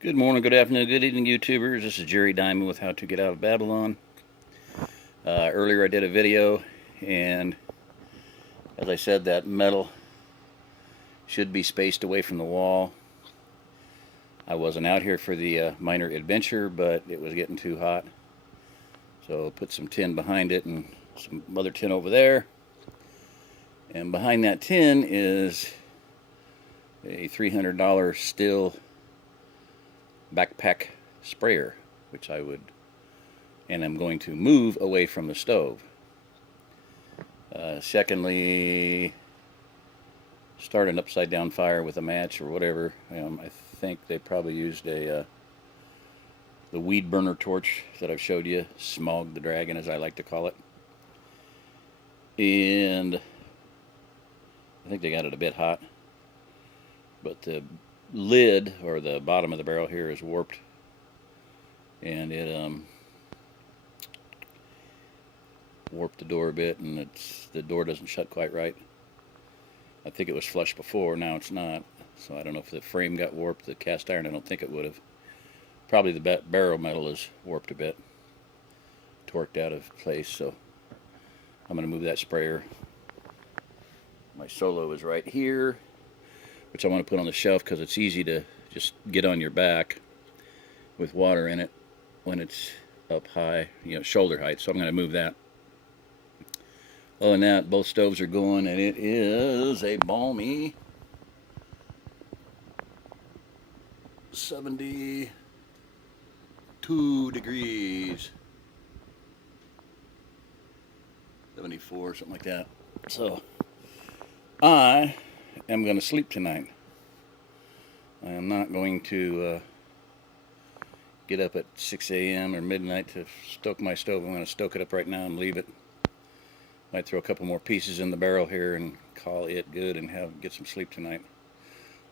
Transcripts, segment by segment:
Good morning, good afternoon, good evening, YouTubers. This is Jerry Diamond with How to Get Out of Babylon. Earlier I did a video, and as I said, that metal should be spaced away from the wall. I wasn't out here for the minor adventure, but it was getting too hot. So put some tin behind it and some other tin over there. And behind that tin is a $300 Stihl backpack sprayer, which I'm going to move away from the stove. Secondly, start an upside down fire with a match or whatever. I think they probably used the weed burner torch that I've showed you, Smog the Dragon as I like to call it. And I think they got it a bit hot, but the lid, or the bottom of the barrel here, is warped, and it warped the door a bit, and the door doesn't shut quite right. I think it was flush before, now it's not, so I don't know if the frame got warped. The cast iron, I don't think it would have. Probably the barrel metal is warped a bit, torqued out of place, so I'm going to move that sprayer. My Solo is right here, which I want to put on the shelf because it's easy to just get on your back with water in it when it's up high, shoulder height. So I'm going to move that. Other than that, both stoves are going, and it is a balmy 72 degrees, 74, something like that. So I am going to sleep tonight. I am not going to get up at 6 a.m. or midnight to stoke my stove. I'm going to stoke it up right now and leave it. Might throw a couple more pieces in the barrel here and call it good and get some sleep tonight.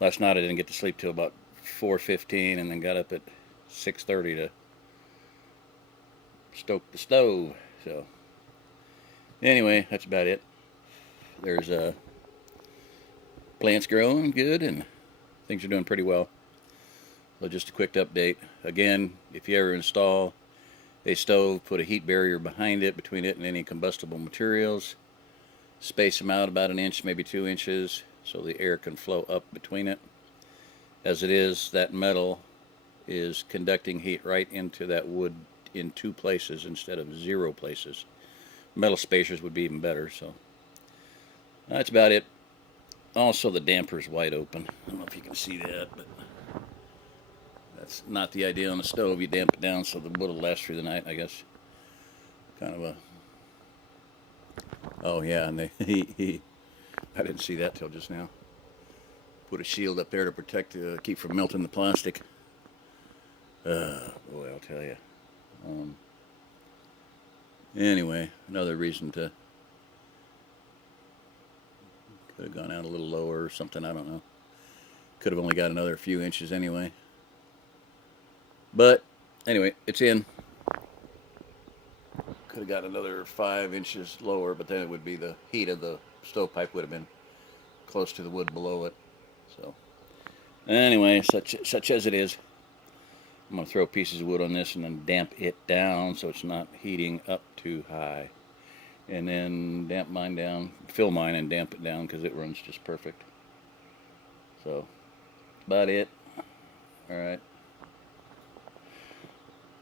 Last night I didn't get to sleep till about 4:15, and then got up at 6:30 to stoke the stove. So anyway, that's about it. There's plants growing good, and things are doing pretty well. So just a quick update. Again, if you ever install a stove, put a heat barrier behind it, between it and any combustible materials. Space them out about 1 inch, maybe 2 inches, so the air can flow up between it. As it is, that metal is conducting heat right into that wood in 2 places instead of 0 places. Metal spacers would be even better. So that's about it. Also, the damper is wide open. I don't know if you can see that, but that's not the idea on the stove. You damp it down so the wood will last through the night, I guess. Kind of a... Oh, yeah, and I didn't see that till just now. Put a shield up there to protect, keep from melting the plastic. Boy, I'll tell you. Anyway, another reason to... Could have gone out a little lower or something, I don't know. Could have only got another few inches anyway. But, anyway, it's in. Could have got another 5 inches lower, but then it would be the heat of the stovepipe would have been close to the wood below it. So, anyway, such as it is. I'm going to throw pieces of wood on this and then damp it down so it's not heating up too high. And then damp mine down, fill mine and damp it down because it runs just perfect. So, about it. Alright.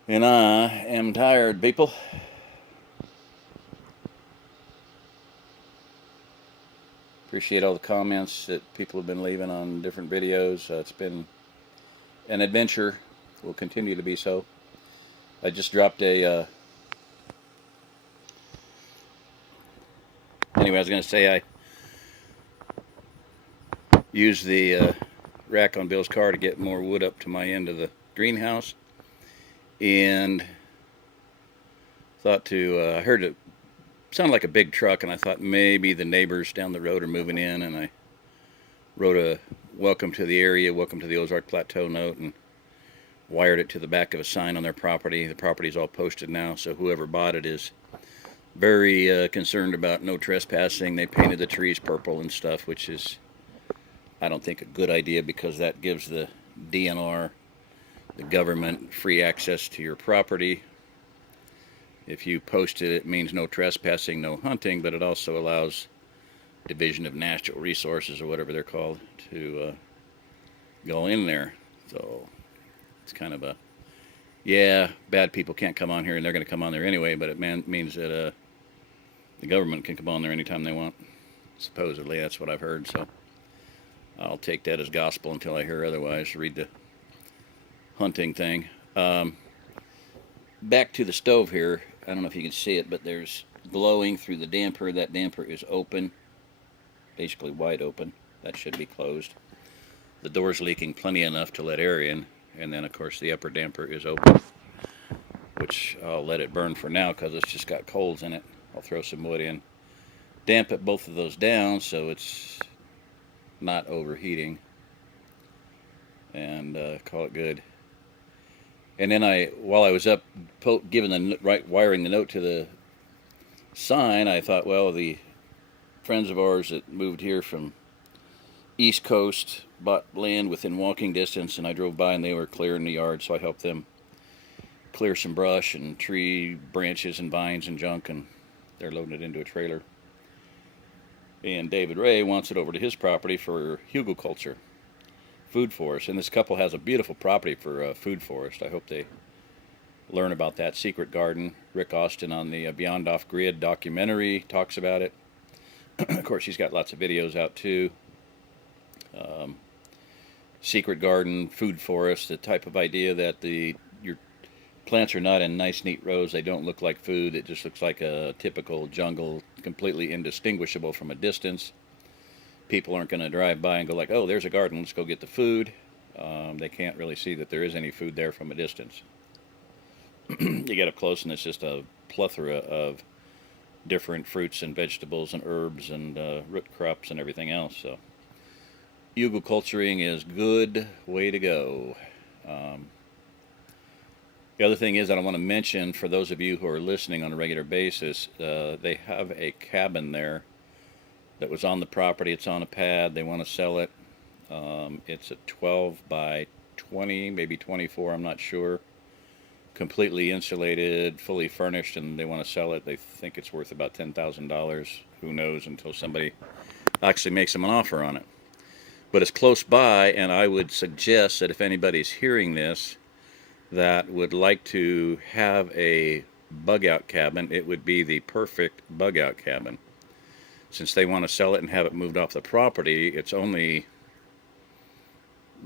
And I am tired, people. Appreciate all the comments that people have been leaving on different videos. It's been an adventure. Will continue to be so. I just dropped a... Anyway, I was going to say I used the rack on Bill's car to get more wood up to my end of the greenhouse. And thought I heard it sounded like a big truck, and I thought maybe the neighbors down the road are moving in, and I wrote a welcome to the area, welcome to the Ozark Plateau note, and wired it to the back of a sign on their property. The property's all posted now, so whoever bought it is very concerned about no trespassing. They painted the trees purple and stuff, which is, I don't think, a good idea, because that gives the DNR the government free access to your property. If you post it, it means no trespassing, no hunting, but it also allows Division of Natural Resources, or whatever they're called, to go in there. So it's kind of a, yeah, bad people can't come on here, and they're going to come on there anyway, but it means that the government can come on there anytime they want. Supposedly, that's what I've heard, so I'll take that as gospel until I hear otherwise. Read the hunting thing. Back to the stove here. I don't know if you can see it, but there's blowing through the damper. That damper is open, basically wide open. That should be closed. The door's leaking plenty enough to let air in, and then of course the upper damper is open, which I'll let it burn for now because it's just got coals in it. I'll throw some wood in, damp it both of those down so it's not overheating, and call it good. And then while I was up giving wiring the note to the sign, I thought, well, the friends of ours that moved here from East Coast bought land within walking distance, and I drove by and they were clearing the yard, so I helped them clear some brush and tree branches and vines and junk, and they're loading it into a trailer. And David Ray wants it over to his property for hugelkultur, food forest, and this couple has a beautiful property for food forest. I hope they learn about that. Secret Garden. Rick Austin on the Beyond Off Grid documentary talks about it. Of course, he's got lots of videos out too. Secret Garden, food forest, the type of idea that your plants are not in nice, neat rows. They don't look like food. It just looks like a typical jungle, completely indistinguishable from a distance. People aren't going to drive by and go like, oh, there's a garden, let's go get the food. They can't really see that there is any food there from a distance. You get up close and it's just a plethora of different fruits and vegetables and herbs and root crops and everything else. So hugelkulturing is good way to go. The other thing is that I want to mention, for those of you who are listening on a regular basis, they have a cabin there that was on the property. It's on a pad. They want to sell it. It's a 12 by 20, maybe 24, I'm not sure. Completely insulated, fully furnished, and they want to sell it. They think it's worth about $10,000. Who knows until somebody actually makes them an offer on it. But it's close by, and I would suggest that if anybody's hearing this that would like to have a bug out cabin, it would be the perfect bug out cabin. Since they want to sell it and have it moved off the property, it's only